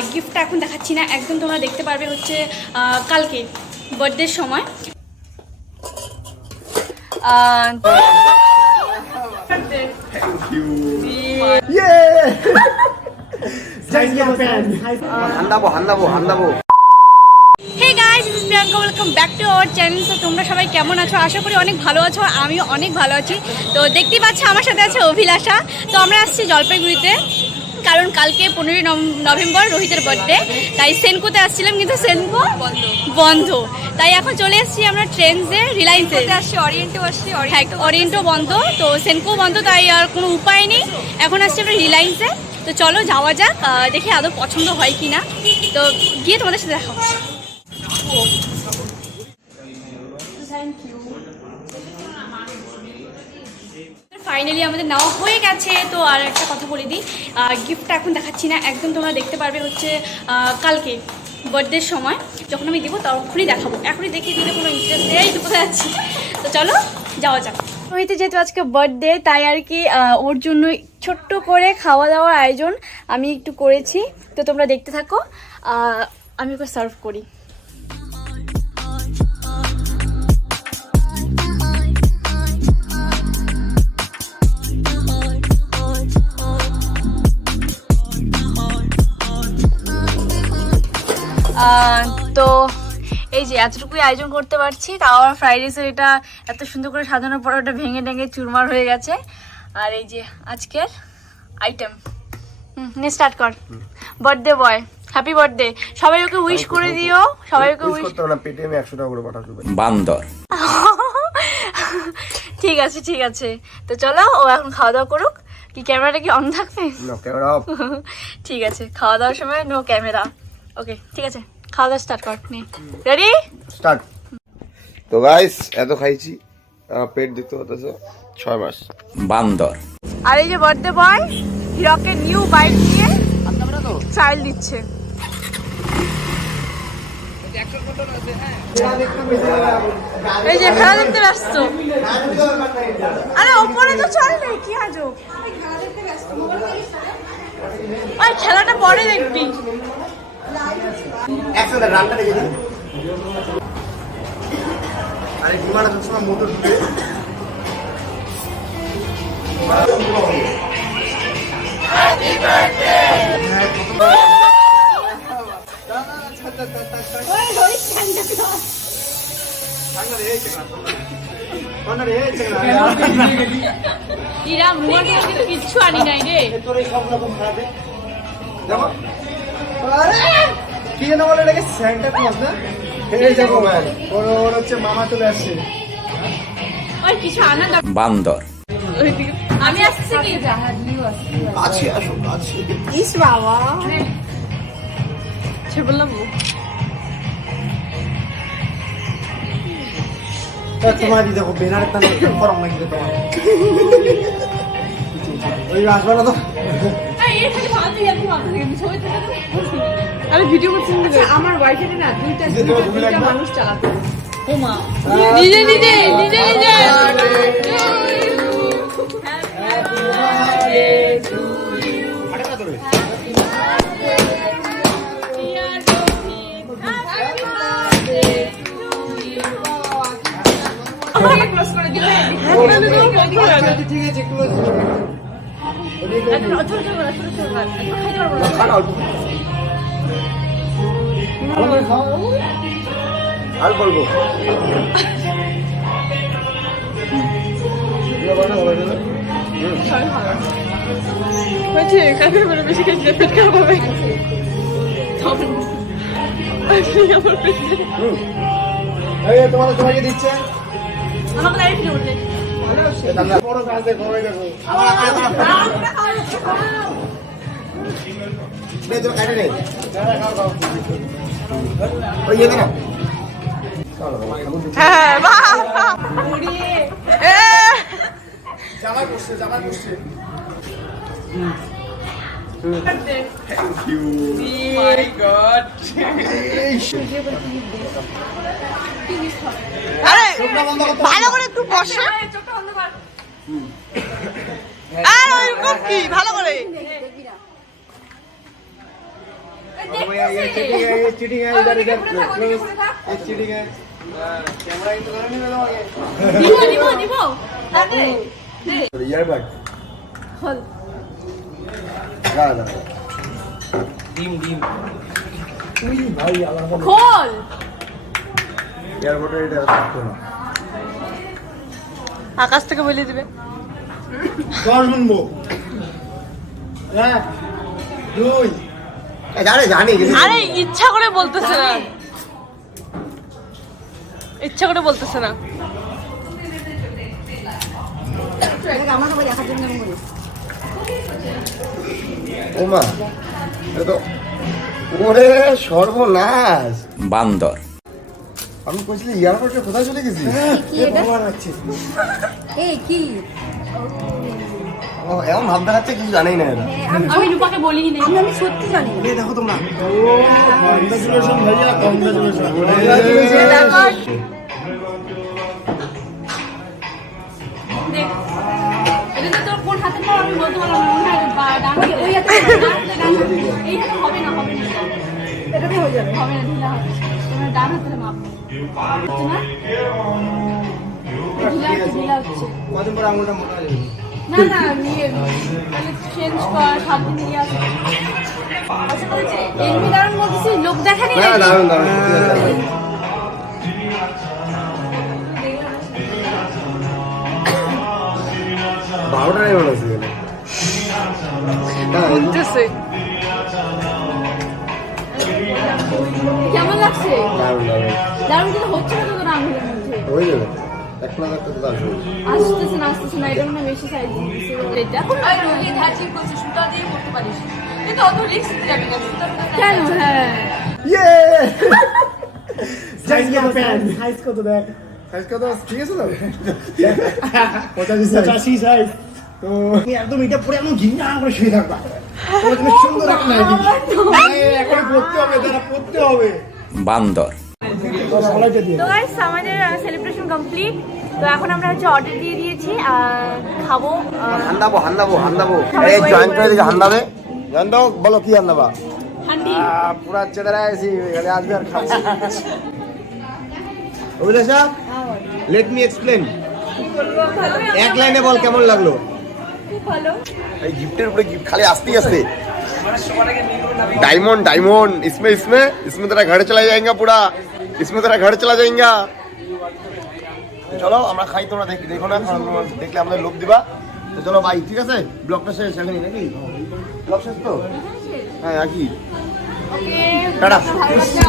Gift এখন দেখাচ্ছি না, একদম তোমরা দেখতে পারবে হচ্ছে কালকে বার্থডে সময়। Hey guys, this is Priyanka. Welcome back to our channel. So তোমরা সবাই কেমন আছো? আশা করি অনেক ভালো আছো, আমিও অনেক ভালো আছি। তো দেখতেই পাচ্ছ আমার সাথে আছে অভিলাষা। তো আমরা আসছি জলপাইগুড়িতে, কারণ কালকে 15 নভেম্বর রোহিতের বার্থডে, তাই সেনকোতে আসছিলাম কিন্তু সেনকো বন্ধ। তাই এখন চলে এসেছি আমরা ট্রেনসে, রিলায়েন্সে আসছি, অরিয়েন্টেও আসছি, অরিয়েন্টও বন্ধ, তো সেনকো বন্ধ, তাই আর কোনো উপায় নেই। এখন আসছি আমরা রিলায়েন্সে। তো চলো যাওয়া যাক, দেখি আদৌ পছন্দ হয় কি না। তো গিয়ে তোমাদের সাথে দেখা হচ্ছে। Thank you. ফাইনালি আমাদের নেওয়া হয়ে গেছে। তো আর একটা কথা বলে দিই, গিফটটা এখন দেখাচ্ছি না, একদম তোমরা দেখতে পারবে হচ্ছে কালকে বার্থডের সময় যখন আমি দেবো তখনই দেখাবো। এখনই দেখিয়ে দিলে কোনো ইন্টারেস্ট নেই, তো কোথায় যাচ্ছি। তো চলো যাওয়া যাক। রোহিতের যেহেতু আজকে বার্থডে, তাই আর কি ওর জন্য ছোট্ট করে খাওয়া দাওয়ার আয়োজন আমি একটু করেছি। তো তোমরা দেখতে থাকো, আমি ওকে সার্ভ করি। তো এই যে এতটুকুই আয়োজন করতে পারছি, তাও আমার ফ্রাইড রাইসের এটা এত সুন্দর করে সাজানোর পর ওটা ভেঙে ভেঙে চুরমার হয়ে গেছে। আর এই যে আজকের আইটেম। স্টার্ট কর। Birthday boy, happy birthday. সবাই ওকে উইশ করে দিও, সবাই ওকে উইশ করতে না, পেটে আমি 100 টাকা করে পাঠাবো। বান্দর। ঠিক আছে ঠিক আছে। তো চলো, ও এখন খাওয়া দাওয়া করুক। কি ক্যামেরাটা কি অন থাকবে? No camera off. ঠিক আছে, খাওয়া দাওয়ার সময় নো ক্যামেরা। ওকে ঠিক আছে, খাওয়া দাওয়া স্টার্ট কর। Ready start. তো গাইস এত খাইছি, পেট দেখতে পাচ্ছ 6 মাস। বান্দর। আর এই যে বার্থডে বয় হিরকের নিউ বাইক নিয়ে ট্রায়াল দিচ্ছে। এই যে খেলা দেখতে ব্যস্ত। আরে ওপরে তো চল রে, কি আজব। ওই খেলাটা পরে দেখবি। একসাথে রান্না রেখে দিই। আরে বিমানটা সবসময় মোটর ঢুকে। Happy birthday. ওই রোহিত ঠান্ডা কর। ঠান্ডা রে চেকনা। ঠান্ডা রে চেকনা। ইরাম রুমাকে কিচ্ছু আনি নাই রে। তোর এই সব রকম খাবে। দেখো। আরে কি যেন বলে এটাকে সেন্টার ক্লজ না? এই দেখো ম্যান, ওর হচ্ছে মামা চলে আসছে। ওই কিছু আনা দাও। বান্দর। আমি আসছি কি আছে আসো আছে। ইস বাবা সে বললাম তোমার দেখো বেনার একটা ফরম লাগবে তোমার। ওই আসবে না তো। আমি ভিডিও করছি। আমার ওয়াইফাই না দুইটা মানুষ চালাতো। ও মা নিজে নিজে নিজে নিজে। ঠিক আছে ক্লোজ। আর বলবো বেশি খেয়েছি পেট খারাপ হবে। তোমাকে দিচ্ছে আমাকে লাইট দিয়ে উঠলে বড় গাছ দেখো, ওই দেখো কাটে নেই। ওই ইয়ে না জামাই বসছে, জামাই বসছে। Thank you my god. আরে ভালো করে একটু বসা। আর ওইরকম কি ভালো করে भैया ये चीटिंग है इधर इधर क्लोज ये चीटिंग है कैमरा इन तो नहीं लगा দিব তাকে यार बट খোল ना ना ডিম উই ভাই আমার মনে খোল এয়ারপোর্টে এটা থাকতো না আকাশ থেকে বলে দিবে কর শুনবো এক দুই জানি আরে ইচ্ছা করে বলতেছে না ইচ্ছা করে বলতেছে না ও মা এটা তো ওরে সর্বনাশ বান্দর আমি কইছিলি এয়ারপোর্টে কোথায় চলে গেছি কি এটা এই কি ও এমন ভাব দেখাচ্ছে কিছু জানেই না এরা আমি রূপাকে বলিনি আমি সত্যি জানি না এই দেখো তোমরা ও কংগ্রেচুলেশন ভাইয়া কংগ্রেচুলেশন দেখ এটা তো তোর কোন হাতে পাও আমি বলতে পারলাম না মনে হয় ডান হাতে ওই হাতে এই হাতে হবে না এটাতে হয়ে যাবে হবে না ঢিলা হবে তোমার ডান হাতে মাপ হচ্ছে না ঢিলা হচ্ছে কদিন পর আঙুলটা মোটা হয়ে যাবে না নিয়ে তাহলে চেঞ্জ কর 7 দিন নিয়ে আসো আচ্ছা বলছে এমনি দারুণ বলতেছি লোক দেখানি না দারুন দারুন বারোটা নেই মনে হচ্ছে বলতেছে কেমন লাগছে দারুন দারুন দারুণ কিন্তু হচ্ছে না তো তোর আঙুলের মধ্যে হয়ে যাবে এক লাখ টাকা তো আসবে আসতেছে না এটা মানে বেশি সাইজ এটা আর রোহি ধাচি করছে সুতা দিয়ে করতে পারিস কিন্তু অত রিস্ক যাবে না সুতা কেন হ্যাঁ ইয়ে সাইজ কত দেখ সাইজ কত ঠিক আছে তো 85 সাইজ তো একদম এটা পরে এমন ঘিন্না করে শুয়ে থাকবা তুমি সুন্দর একটা নাইটি এখন পড়তে হবে যারা পড়তে হবে বান্দর তো গাইস আমাদের সেলিব্রেশন কমপ্লিট তো এখন আমরা হচ্ছে অর্ডার দিয়ে দিয়েছি খাবো হান্দাবো এই জয়েন্ট করে দিকে হান্দাবে জানো বলো কি হান্দাবা হান্ডি পুরা চেদারা আইছি এখানে আসবে আর খাচ্ছি অভিলাষা লেট মি এক্সপ্লেন এক লাইনে বল কেমন লাগলো খুব ভালো এই গিফটের উপরে গিফট খালি আসতেই আসতে डायमंड इसमें तेरा घर चला जाएगा पूरा इसमें तेरा घर चला जाएगा চলো আমরা খাই তোমরা দেখো না দেখলে আমাদের লোভ দিবা তো চলো ভাই ঠিক আছে ব্লগটা শেষ এখনই নাকি ব্লগ শেষ তো হ্যাঁ কি ওকে টাটা